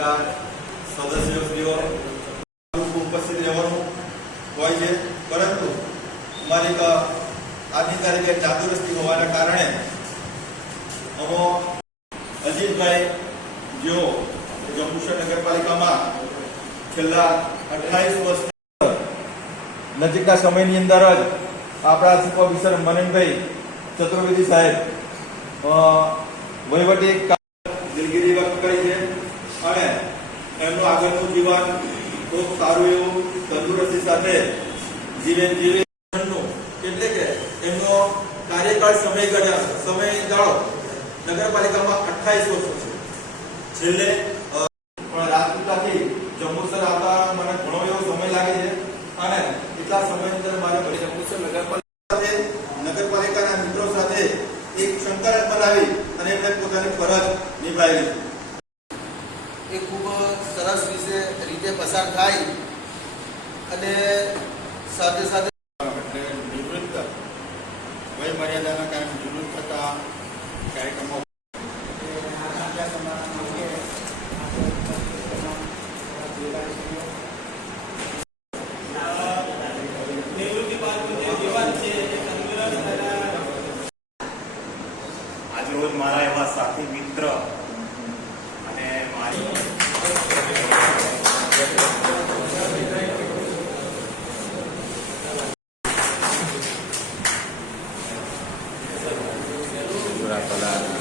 પત્રકાર સદસ્યશ્રીઓ ઉપસ્થિત રહેવાનું હોય છે, પરંતુ અમારી આજની તારીખે ચાતુરસ્તી હોવાના કારણે અમો અજીતભાઈ જેઓ જંબુસર નગરપાલિકામાં છેલ્લા 28 વર્ષ નજીકના સમયની અંદર જ આપણા ચીફ ઓફિસર મનનભાઈ ચતુર્વેદી સાહેબ વહીવટી દિલગીરી વ્યક્ત કરી છે અને એમનું આગળનું જીવન ખૂબ સારું એવું તંદુરસ્તી સાથે જીવે એટલે કે એમનો કાર્યકાળ સમયગાળો નગરપાલિકામાં 28 વર્ષો છે. છેલ્લે રાજપીપળાથી જંબુસર આવતા મને ઘણો એવો સમય લાગે છે અને એટલા સમયની અંદર મારે જંબુસર નગરપાલિકાના મિત્રો સાથે એક સંકલન બનાવી અને એમણે પોતાની ફરજ નિભાવેલી એ ખૂબ સરસ રીતે પસાર થાય અને સાથે સાથે નિવૃત્ત વય મર્યાદાના કારણે નિવૃત્ત થતા કાર્યક્રમો આજરોજ મારા એવા સાથી મિત્ર અને મારી Berapa